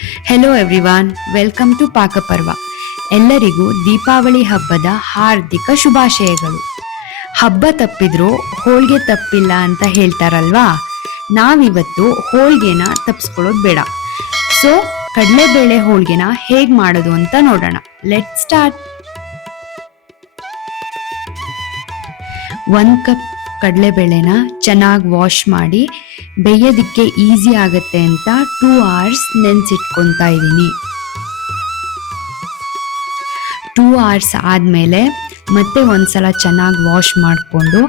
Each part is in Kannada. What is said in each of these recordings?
Hello everyone welcome to Pakaparva ಎಲ್ಲರಿಗೂ ದೀಪಾವಳಿ ಹಬ್ಬದ ಹಾರ್ದಿಕ ಶುಭಾಶಯಗಳು. ಹಬ್ಬ ತಪ್ಪಿದ್ರೂ ಹೋಳಿಗೆ ತಪ್ಪಿಲ್ಲ ಅಂತ ಹೇಳ್ತಾರಲ್ವಾ? ನಾವಿವತ್ತು ಹೋಳಿಗೆನ ತಪ್ಪಿಸ್ಕೊಳ್ಳೋದು ಬೇಡ. ಸೊ ಕಡಲೆಬೇಳೆ ಹೋಳಿಗೆನ ಹೇಗ್ ಮಾಡೋದು ಅಂತ ನೋಡೋಣ. ಲೆಟ್ ಸ್ಟಾರ್ಟ್ ಒಂದ್ ಕಪ್ ಕಡಲೆಬೇಳೆನ ಚೆನ್ನಾಗಿ ವಾಶ್ ಮಾಡಿ ಬೇಯೋದಕ್ಕೆ ಈಸಿ ಆಗುತ್ತೆ ಅಂತ ಟೂ ಅವರ್ಸ್ ನೆನೆಸಿಟ್ಕೊತಾ ಇದ್ದೀನಿ. ಟೂ ಅವರ್ಸ್ ಆದಮೇಲೆ ಮತ್ತೆ ಒಂದ್ಸಲ ಚೆನ್ನಾಗಿ ವಾಶ್ ಮಾಡಿಕೊಂಡು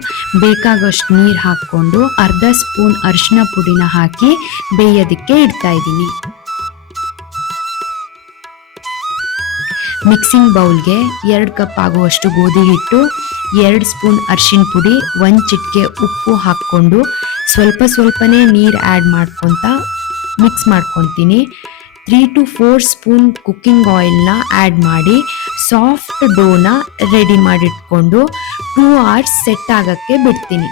ಬೇಕಾಗೋಷ್ಟು ನೀರು ಹಾಕ್ಕೊಂಡು ಅರ್ಧ ಸ್ಪೂನ್ ಅರಿಶಿನ ಪುಡಿನ ಹಾಕಿ ಬೇಯೋದಕ್ಕೆ ಇಡ್ತಾ ಇದ್ದೀನಿ. ಮಿಕ್ಸಿಂಗ್ ಬೌಲ್ಗೆ ಎರಡು ಕಪ್ ಆಗುವಷ್ಟು ಗೋಧಿ ಹಿಟ್ಟು ಎರಡು ಸ್ಪೂನ್ ಅರಿಶಿನ ಪುಡಿ, ಒಂದು ಚಿಟಿಕೆ ಉಪ್ಪು ಹಾಕ್ಕೊಂಡು ಸ್ವಲ್ಪ ಸ್ವಲ್ಪನೇ ನೀರು ಆ್ಯಡ್ ಮಾಡ್ಕೊತ ಮಿಕ್ಸ್ ಮಾಡ್ಕೊತೀನಿ. Three to four spoon cooking ಆಯಿಲ್ನ add ಮಾಡಿ ಸಾಫ್ಟ್ ಡೋನ ರೆಡಿ ಮಾಡಿಟ್ಕೊಂಡು ಟೂ ಅವರ್ಸ್ ಸೆಟ್ ಆಗೋಕ್ಕೆ ಬಿಡ್ತೀನಿ.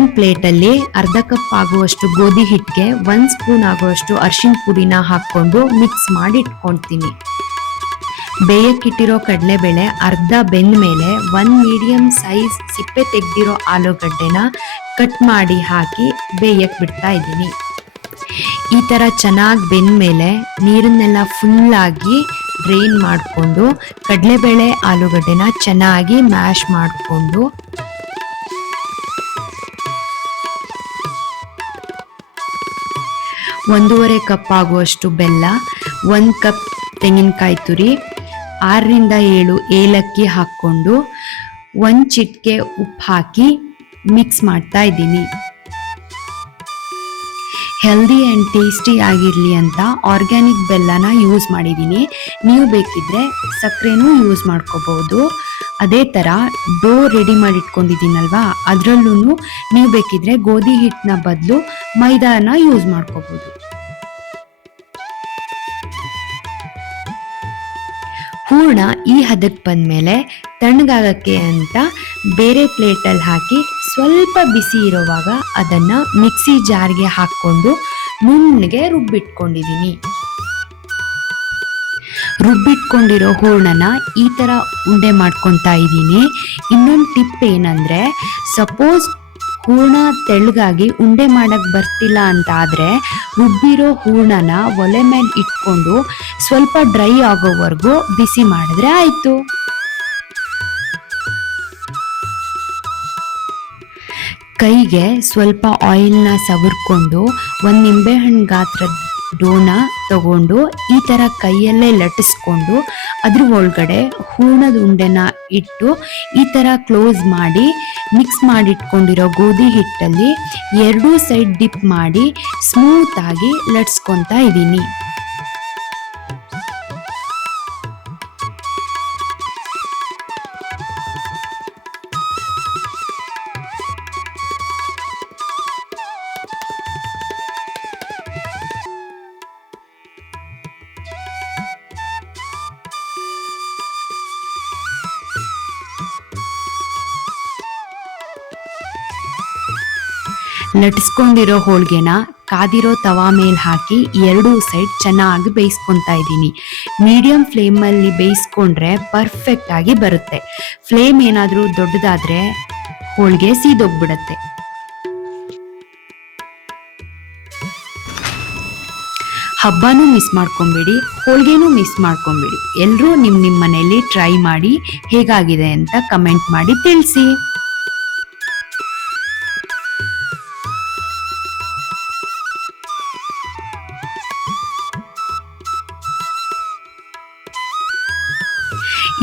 ಇನ್ನೊಂದು ಪ್ಲೇಟಲ್ಲಿ ಅರ್ಧ ಕಪ್ ಆಗುವಷ್ಟು ಗೋಧಿ ಹಿಟ್ಟಿಗೆ, ಒಂದು ಸ್ಪೂನ್ ಆಗುವಷ್ಟು ಅರಿಶಿನ ಪುಡಿನ ಹಾಕ್ಕೊಂಡು ಮಿಕ್ಸ್ ಮಾಡಿ ಇಟ್ಕೊಳ್ತೀನಿ. ಬೇಯಕ್ಕಿಟ್ಟಿರೋ ಕಡಲೆಬೇಳೆ ಅರ್ಧ ಬೆಂದ ಮೇಲೆ ಒಂದು ಮೀಡಿಯಂ ಸೈಜ್ ಸಿಪ್ಪೆ ತೆಗ್ದಿರೋ ಆಲೂಗಡ್ಡೆನ ಕಟ್ ಮಾಡಿ ಹಾಕಿ ಬೇಯಕ್ಕೆ ಬಿಡ್ತಾ ಇದ್ದೀನಿ. ಈ ಥರ ಚೆನ್ನಾಗಿ ಬೆಂದ ಮೇಲೆ ನೀರನ್ನೆಲ್ಲ ಫುಲ್ಲಾಗಿ ಡ್ರೈನ್ ಮಾಡಿಕೊಂಡು ಕಡಲೆಬೇಳೆ ಆಲೂಗಡ್ಡೆನ ಚೆನ್ನಾಗಿ ಮ್ಯಾಶ್ ಮಾಡಿಕೊಂಡು ಒಂದೂವರೆ ಕಪ್ ಆಗುವಷ್ಟು ಬೆಲ್ಲ, ಒಂದು ಕಪ್ ತೆಂಗಿನಕಾಯಿ ತುರಿ, ಆರರಿಂದ ಏಳು ಏಲಕ್ಕಿ ಹಾಕ್ಕೊಂಡು ಒಂದು ಚಿಟಿಕೆ ಉಪ್ಪು ಹಾಕಿ ಮಿಕ್ಸ್ ಮಾಡ್ತಾ ಇದ್ದೀನಿ. ಹೆಲ್ದಿ ಆ್ಯಂಡ್ ಟೇಸ್ಟಿ ಆಗಿರಲಿ ಅಂತ ಆರ್ಗ್ಯಾನಿಕ್ ಬೆಲ್ಲನ ಯೂಸ್ ಮಾಡಿದ್ದೀನಿ. ನೀವು ಬೇಕಿದ್ರೆ ಸಕ್ಕರೆನೂ ಯೂಸ್ ಮಾಡ್ಕೋಬಹುದು ಅದೇ ಥರ ಡೋ ರೆಡಿ ಮಾಡಿ ಇಟ್ಕೊಂಡಿದ್ದೀನಲ್ವಾ ಅದರಲ್ಲೂ ನೀವು ಬೇಕಿದ್ರೆ ಗೋಧಿ ಹಿಟ್ಟಿನ ಬದಲು ಮೈದಾನ ಯೂಸ್ ಮಾಡ್ಕೋಬಹುದು ಹೂರ್ಣ ಈ ಹದಕ್ಕೆ ಬಂದಮೇಲೆ ತಣ್ಣಗಾಗಕ್ಕೆ ಅಂತ ಬೇರೆ ಪ್ಲೇಟಲ್ಲಿ ಹಾಕಿ ಸ್ವಲ್ಪ ಬಿಸಿ ಇರೋವಾಗ ಅದನ್ನು ಮಿಕ್ಸಿ ಜಾರ್ಗೆ ಹಾಕ್ಕೊಂಡು ನುಣ್ಣಗೆ ರುಬ್ಬಿಟ್ಕೊಂಡಿದ್ದೀನಿ ರುಬ್ಬಿಟ್ಕೊಂಡಿರೋ ಹೂರ್ಣನ ಈ ಥರ ಉಂಡೆ ಮಾಡ್ಕೊತಾ ಇದ್ದೀನಿ. ಇನ್ನೊಂದು ಟಿಪ್ ಏನಂದರೆ ಸಪೋಸ್ ಹೂರ್ಣ ತೆಳ್ಳಗಾಗಿ ಉಂಡೆ ಮಾಡಕ್ ಬರ್ತಿಲ್ಲ ಅಂತ ಆದ್ರೆ ರುಬ್ಬಿರೋ ಹೂರ್ಣನ ಒಲೆ ಮೇಲೆ ಇಟ್ಕೊಂಡು ಸ್ವಲ್ಪ ಡ್ರೈ ಆಗೋವರೆಗೂ ಬಿಸಿ ಮಾಡಿದ್ರೆ ಆಯ್ತು. ಕೈಗೆ ಸ್ವಲ್ಪ ಆಯಿಲ್ನ ಸವರ್ಕೊಂಡು ಒಂದು ನಿಂಬೆಹಣ್ಣು ಗಾತ್ರದ ಡೋನ ತಗೊಂಡು ಈ ಥರ ಕೈಯಲ್ಲೇ ಲಟ್ಟಿಸ್ಕೊಂಡು ಅದ್ರ ಒಳಗಡೆ ಹೂರ್ಣದ ಉಂಡೆನ ಇಟ್ಟು ಈ ಥರ ಕ್ಲೋಸ್ ಮಾಡಿ ಮಿಕ್ಸ್ ಮಾಡಿಟ್ಕೊಂಡಿರೋ ಗೋಧಿ ಹಿಟ್ಟಲ್ಲಿ ಎರಡೂ ಸೈಡ್ ಡಿಪ್ ಮಾಡಿ ಸ್ಮೂತ್ ಆಗಿ ಲಟ್ಸ್ಕೊಂತ ಇದ್ದೀನಿ. ಲಟ್ಸ್ಕೊಂಡಿರೋ ಹೋಳಿಗೆನ ಕಾದಿರೋ ತವಾ ಮೇಲೆ ಹಾಕಿ ಎರಡೂ ಸೈಡ್ ಚೆನ್ನಾಗಿ ಬೇಯಿಸ್ಕೊತಾ ಇದ್ದೀನಿ. ಮೀಡಿಯಂ ಫ್ಲೇಮಲ್ಲಿ ಬೇಯಿಸ್ಕೊಂಡ್ರೆ ಪರ್ಫೆಕ್ಟ್ ಆಗಿ ಬರುತ್ತೆ. ಫ್ಲೇಮ್ ಏನಾದರೂ ದೊಡ್ಡದಾದ್ರೆ ಹೋಳಿಗೆ ಸೀದೋಗ್ಬಿಡತ್ತೆ. ಹಬ್ಬನೂ ಮಿಸ್ ಮಾಡ್ಕೊಂಬಿಡಿ, ಹೋಳಿಗೆನೂ ಮಿಸ್ ಮಾಡ್ಕೊಂಬಿಡಿ. ಎಲ್ಲರೂ ನಿಮ್ಮ ನಿಮ್ಮ ಮನೆಯಲ್ಲಿ ಟ್ರೈ ಮಾಡಿ ಹೇಗಾಗಿದೆ ಅಂತ ಕಮೆಂಟ್ ಮಾಡಿ ತಿಳಿಸಿ.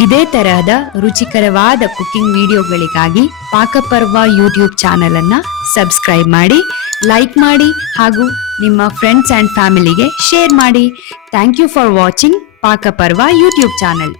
ಇದೇ ತರಹದ ರುಚಿಕರವಾದ ಕುಕಿಂಗ್ ವಿಡಿಯೋಗಳಿಗಾಗಿ ಪಾಕಪರ್ವ ಯೂಟ್ಯೂಬ್ ಚಾನೆಲ್ ಅನ್ನ ಸಬ್ಸ್ಕ್ರೈಬ್ ಮಾಡಿ, ಲೈಕ್ ಮಾಡಿ ಹಾಗೂ ನಿಮ್ಮ ಫ್ರೆಂಡ್ಸ್ ಅಂಡ್ ಫ್ಯಾಮಿಲಿಗೆ ಶೇರ್ ಮಾಡಿ. Thank you for watching Pakaparva YouTube channel.